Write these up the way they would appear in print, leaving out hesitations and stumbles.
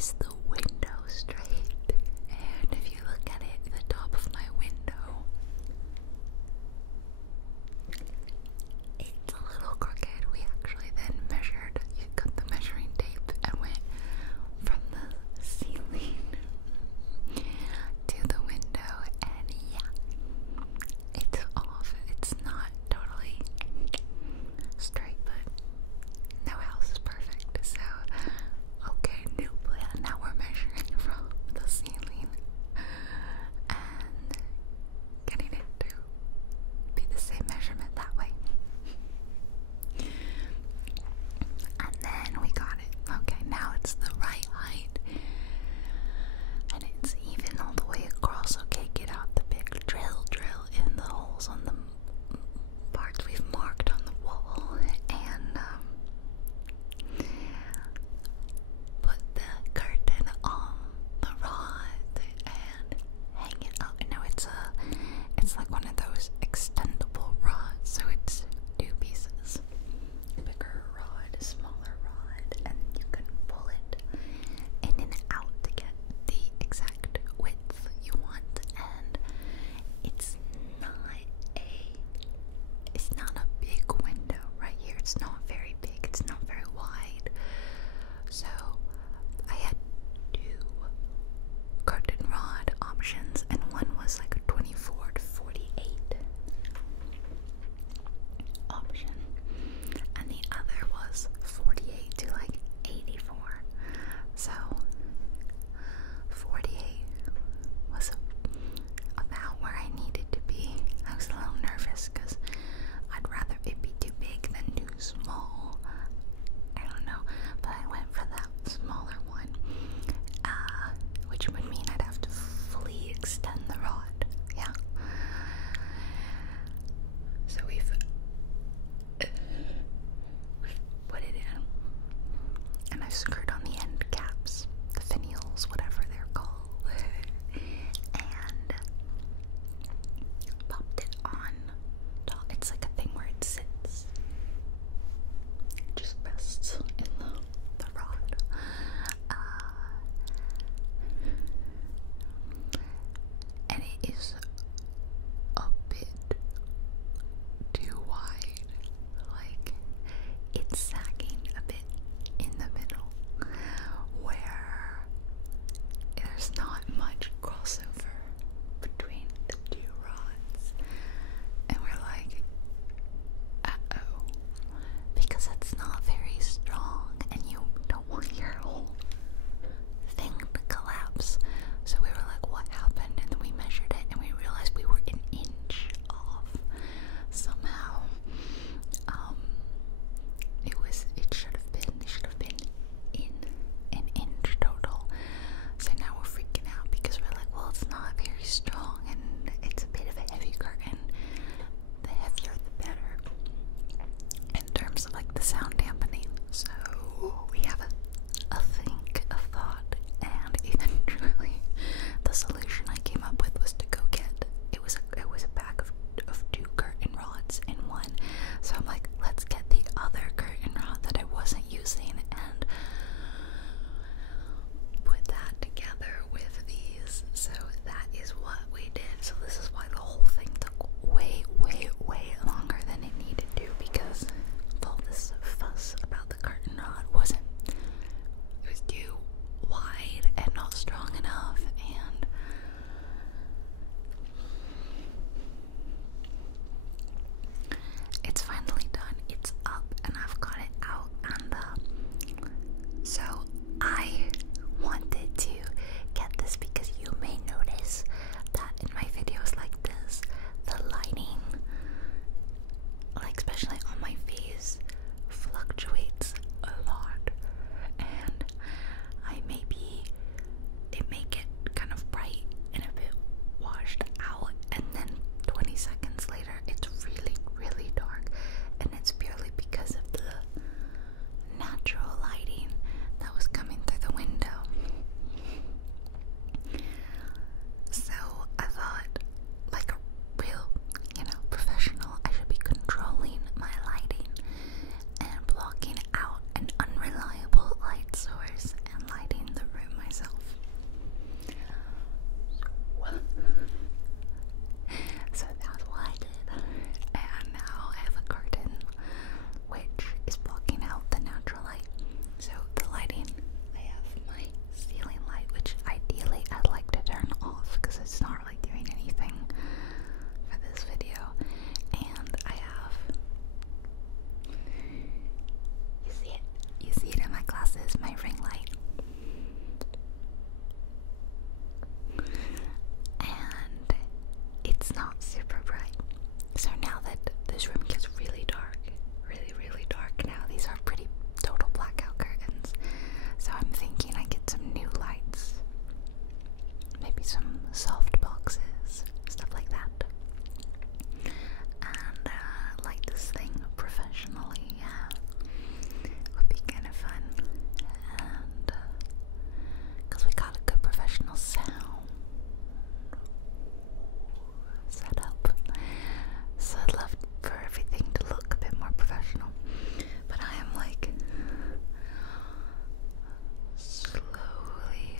face the window straight, and if you look at it, the top of my window, it's a little crooked. We actually then measured, you got the measuring tape and went from the ceiling to the window, and yeah, it's off. It's not totally straight, but no house is perfect, so okay, new plan. Now we're measuring from the ceiling and getting it to be the same measurement that way. And then we got it. Okay, now it's the right height. And it's even all the way across. Okay, get out the big drill in the holes on the parts we've marked on the wall, and put the curtain on the rod and hang it up. And now it's like one of those extendable rods, so it's two pieces. Bigger rod, smaller rod, and you can pull it in and out to get the exact width you want. And it's not a big window right here. It's not very big, it's not very wide. So I had two curtain rod options, and one was like a 24 to 48 option, and the other was 48 to like 84. So 48 was about where I needed to be. I was a little nervous because I'd rather it be too big than too small. I don't know, but I went for that smaller one, which would mean I'd have to fully extend the rod. Yeah. So we've put it in, and I've screwed on the end caps, the finials, whatever they're called, and popped it on top. It's like a thing where it sits, just rests in the rod. And it is a bit too wide. Like, it's sagging a bit in the middle where there's not much crossover between the two rods. And we're like, uh-oh, because it's not very strong and you don't want your whole thing to collapse. So we were like, what happened? And then we measured it and we realized we were an inch off somehow. It should have been in an inch total. So now we're freaking out because we're like, well, it's not very strong and it's a bit of a heavy curtain. The heavier the better in terms of like the sound dampening. So we have a thought, and eventually the solution I came up with was to go get, it was a pack of two curtain rods in one. So I'm like, let's get the other curtain rod that I wasn't using and put that together with these. So that is what we did. So this is why the whole thing took way longer than it needed to, because all this fuss about the curtain rod it was too wide and not strong enough. And it's finally done. It's up and I've got it out, and so I wanted to get this because you may notice that in my videos like this, the lighting, like especially on my face, fluctuates a lot, and it may get kind of bright and a bit washed out, and then 20 seconds later it's really dark, and it's purely because of the natural lighting that was coming through the window. soft boxes, stuff like that. And like this thing professionally, would be kind of fun. And because we got a good professional sound set up, so I'd love for everything to look a bit more professional. But I am like slowly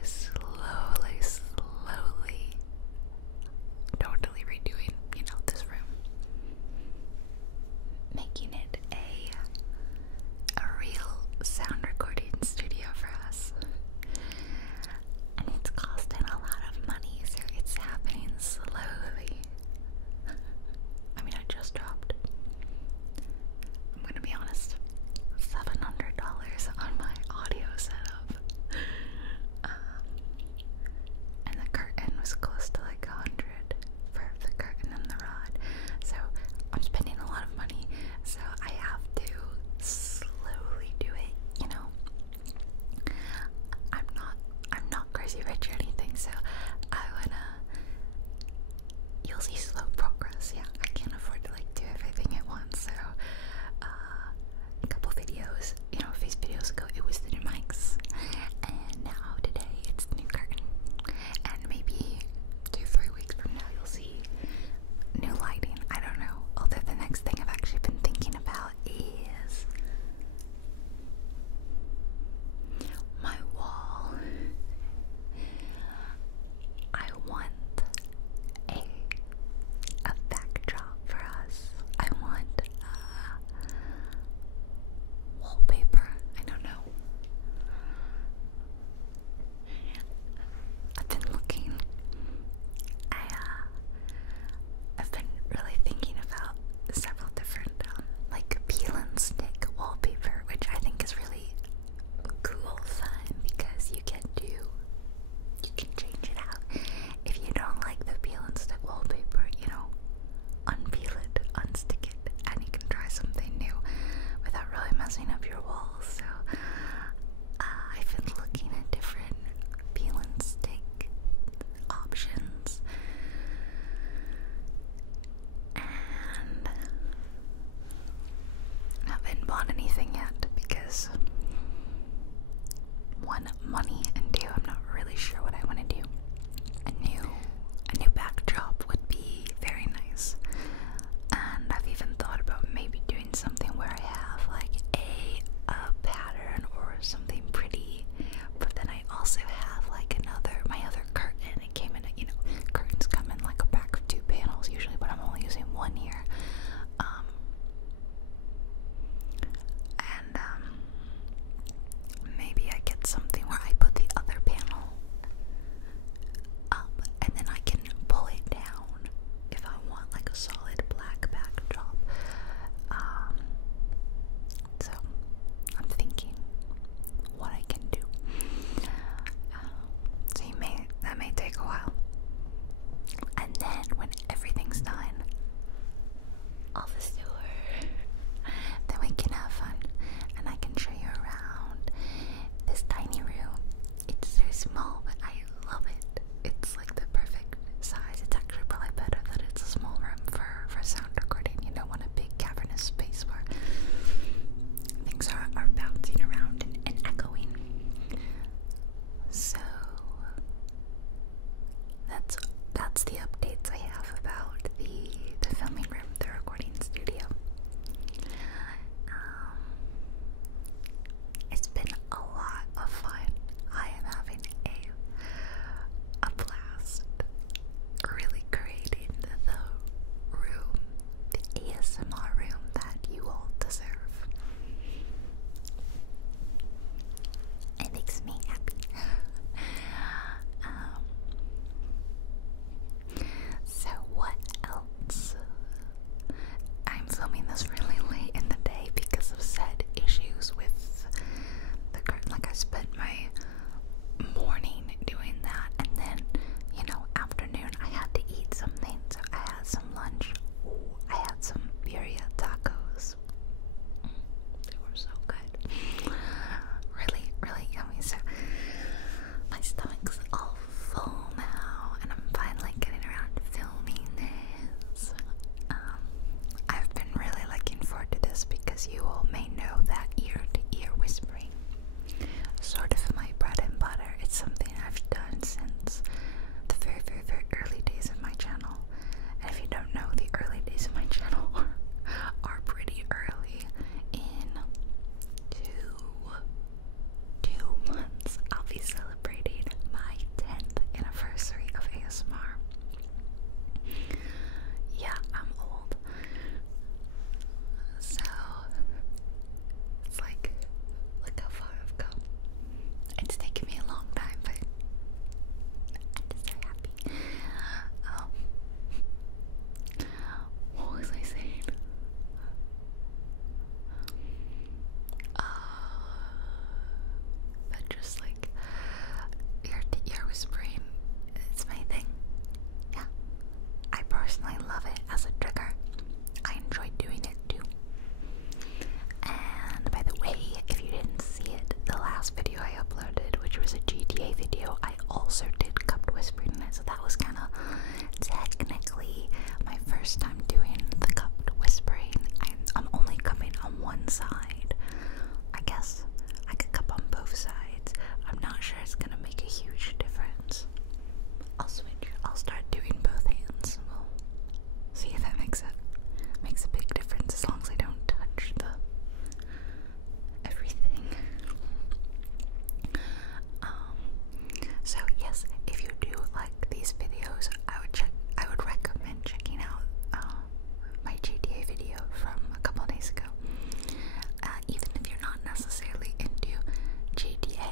GTA video, I also did cupped whispering in it, so that was kind of technically my first time doing the cupped whispering. I'm only cupping on one side. I guess I could cup on both sides. I'm not sure it's gonna make a huge difference. I'll switch. I'll start doing both hands. We'll see if that makes a big difference, as long as I don't touch the everything. So yes, if you do like these videos, I would recommend checking out my GTA video from a couple days ago. Even if you're not necessarily into GTA,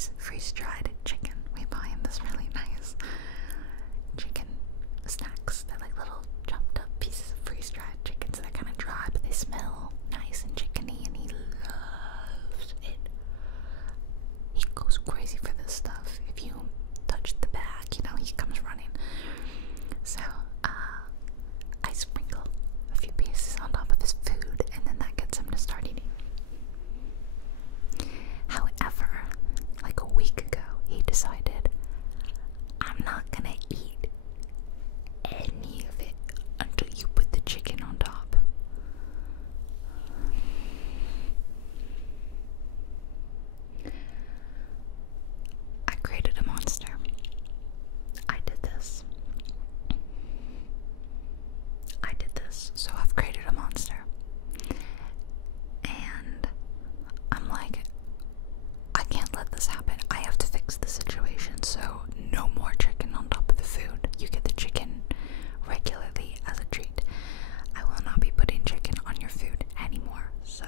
buys freeze-dried chicken. We buy him this really nice chicken snacks. They're like little chopped up pieces of freeze-dried chicken, so they're kind of dry, but they smell nice and chickeny, and he loves it. He goes crazy for this stuff. If you touch the bag, you know, he comes running. So, I sprinkle a few pieces on top of his food, and then that gets him to start eating. However, like a week ago, he decided, I'm not gonna eat any of it until you put the chicken on top. I created a monster. I did this. So I've created a monster. And I'm like, I can't let this happen. I have to fix the situation, so no more chicken on top of the food. You get the chicken regularly as a treat. I will not be putting chicken on your food anymore, sir.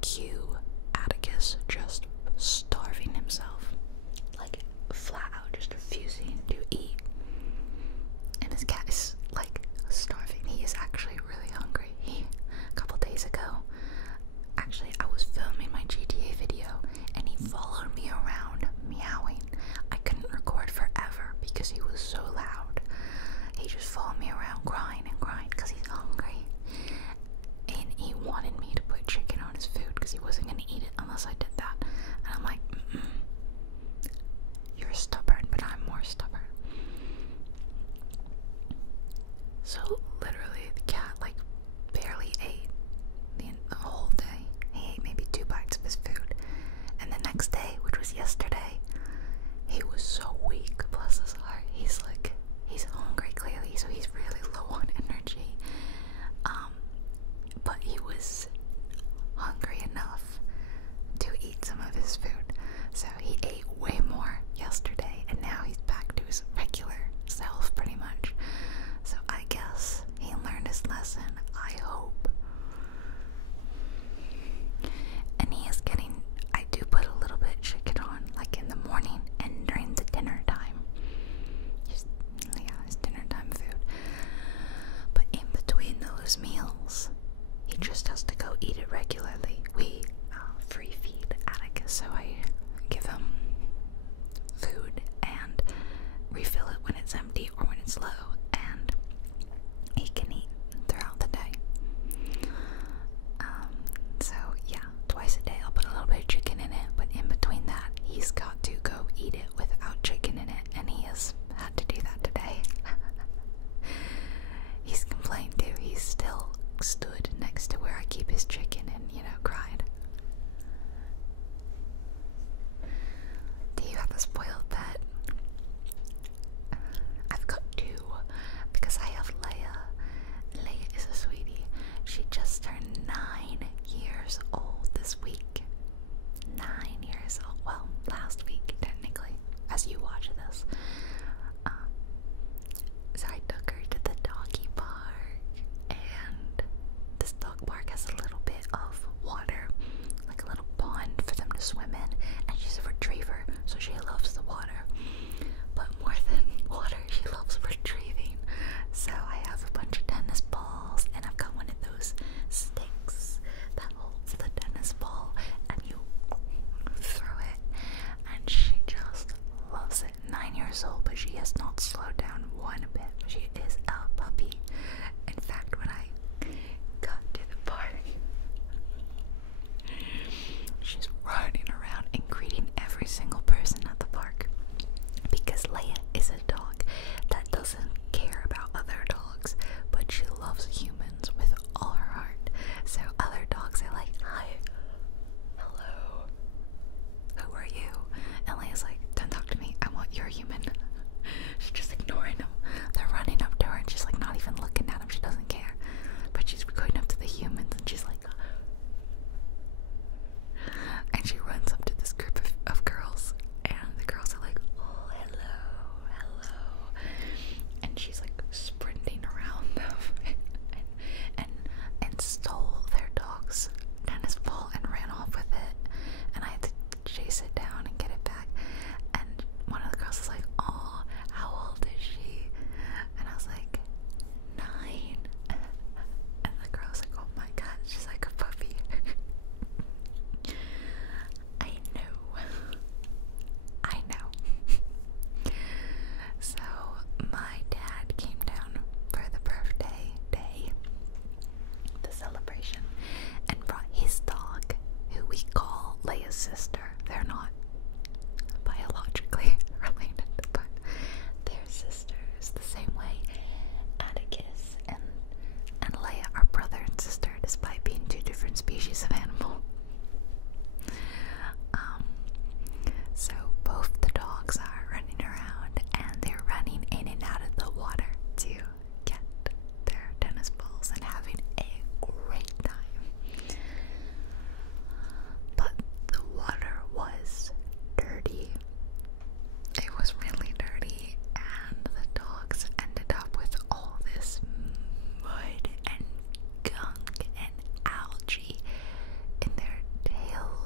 Cue Atticus just starving himself. Like, flat out just refusing to eat. And his cat is, like, starving. He is actually really hungry. A couple days ago, actually, I was filming my GTA video, and he followed me around meowing. I couldn't record forever because he was so loud. He just followed me around crying and crying because he's hungry. And he wanted me to put chicken on his food because he wasn't going to eat it unless I did that. And I'm like, you're stubborn, but I'm more stubborn. So literally, the cat like barely ate the whole day. He ate maybe 2 bites of his food. And the next day, which was yesterday, he was so weak, bless his heart. He's like, he's hungry clearly, so he's really low on energy. But he was hungry enough to eat some of his food. So he ate way more yesterday, and now he's back to his regular self pretty much. So I guess he learned his lesson, I hope. And he is getting, I do put a little bit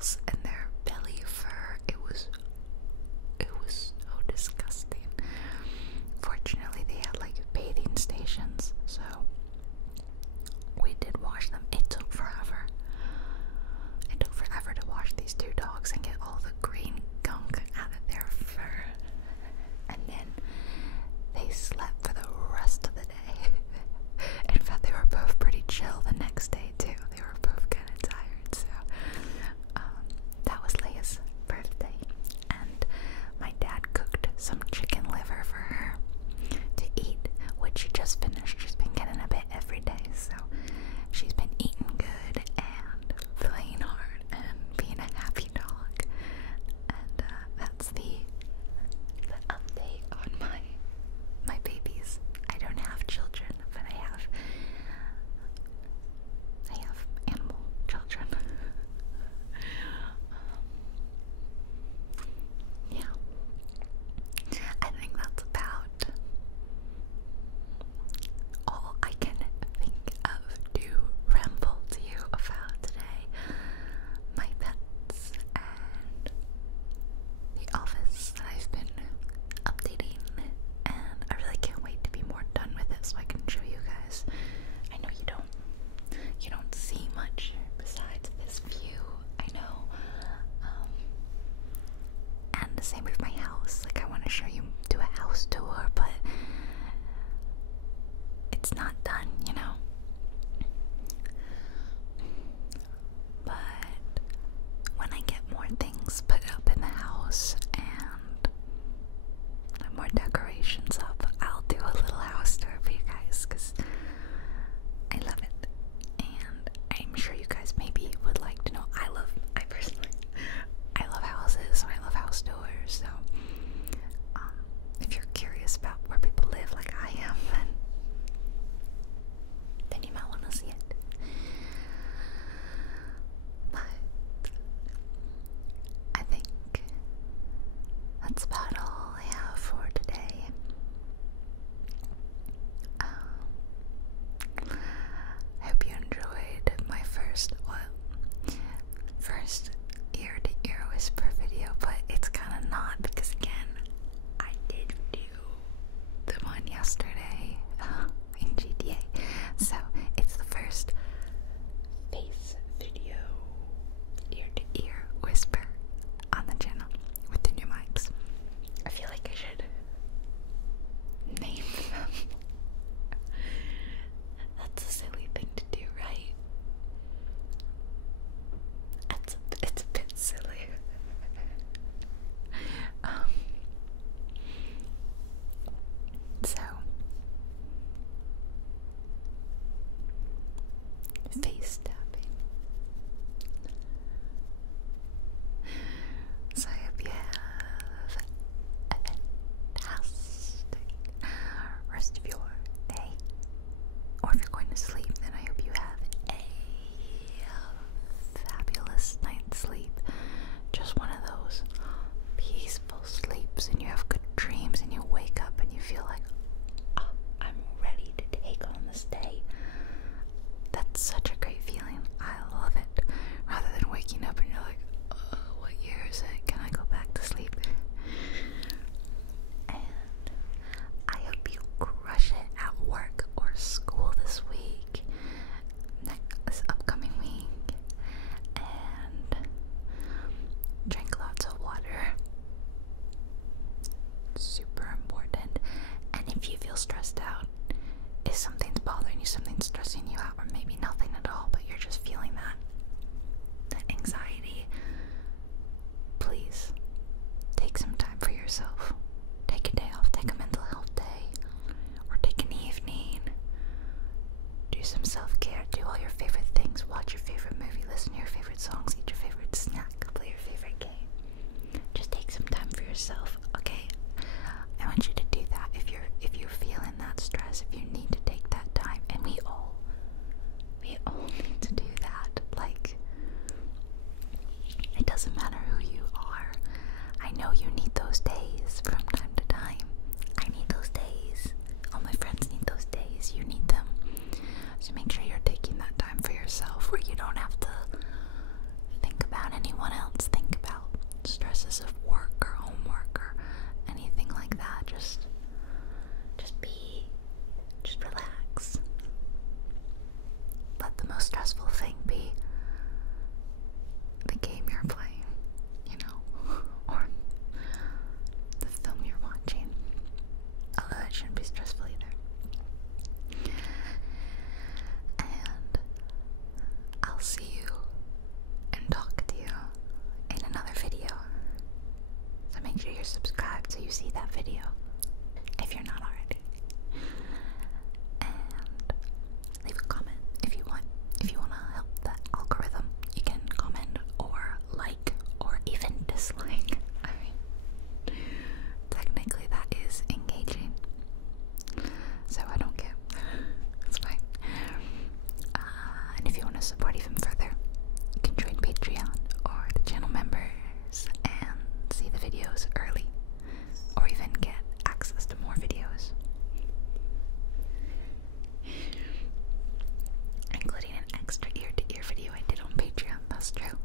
nails and their belly fur. It was so disgusting. Fortunately, they had like bathing stations, so we did wash them. It took forever. It took forever to wash these two dogs and get all the green gunk out of their fur. And then they slept for the rest of the day. In fact, they were both pretty chill the next day too. They were both kind of tired, so that was Leia's birthday. And my dad cooked some chicken liver for her to eat, which she just finished. She's been getting a bit every day, so she's been eating good and playing hard and being a happy dog. And that's the update on my babies. I don't have children, but I have animal children. Yeah, I think that's about all I can think of to ramble to you about today. My pets and the office that I've been updating, and I really can't wait to be more done with it so I can show you guys. I know you don't see much besides this view, I know. And the same with my house. Like, I want to show you, do a house tour, but it's not done, you know. But when I get more things put up in the house and more decorations up, I'll do a little house tour for you guys, because I love it. And I'm sure you guys maybe would like to know. I personally love houses, so I love house tours. So if you're curious about where people live like I am, then you might want to see it. But I think that's about all I have for today. I hope you enjoyed my first ear-to-ear whisper video, but it's kind of not, because again, I did do the one yesterday in GTA, so it's the first face video ear-to-ear whisper on the channel with the new mics. I feel like I should name them. That's a silly thing to do, right? It's a bit silly. So face tapping. So I hope you have a fantastic rest of your day. Or if you're going to sleep, then I hope you have a fabulous night's sleep. Just one of those peaceful sleeps, and you have good dreams, and you wake up and you feel like, oh, I'm ready to take on this day. That's such a great feeling. I love it. Rather than waking up and you're like, oh, what year is it? Can I go back to sleep? And I hope you crush it at work or school this week, this upcoming week, and drink lots of water. Super important. And if you feel stressed out, if something's bothering you, something's stressing you out, or maybe nothing at all, but you're just feeling that anxiety, please take some time for yourself. Take a day off, take a mental health day, or take an evening. Do some self-care, do all your favorite things, watch your favorite movie, listen to your favorite songs, eat your favorite snack, play your favorite game. Just take some time for yourself, okay? I want you to do that if you're feeling that stress, if you need to take that time, and we all need to do that. Like, it doesn't matter who you are. I know you need those days from time to time. I need those days. All my friends need those days. You need them. So make sure you're taking that time for yourself, where you don't have to think about anyone see that video if you're not already. And leave a comment if you want. If you want to help the algorithm, you can comment or like or even dislike. I mean, technically that is engaging, so I don't care. It's fine. And if you want to support even further, you can join Patreon or the channel members and see the videos early, or even get access to more videos, including an extra ear-to-ear video I did on Patreon. That's true.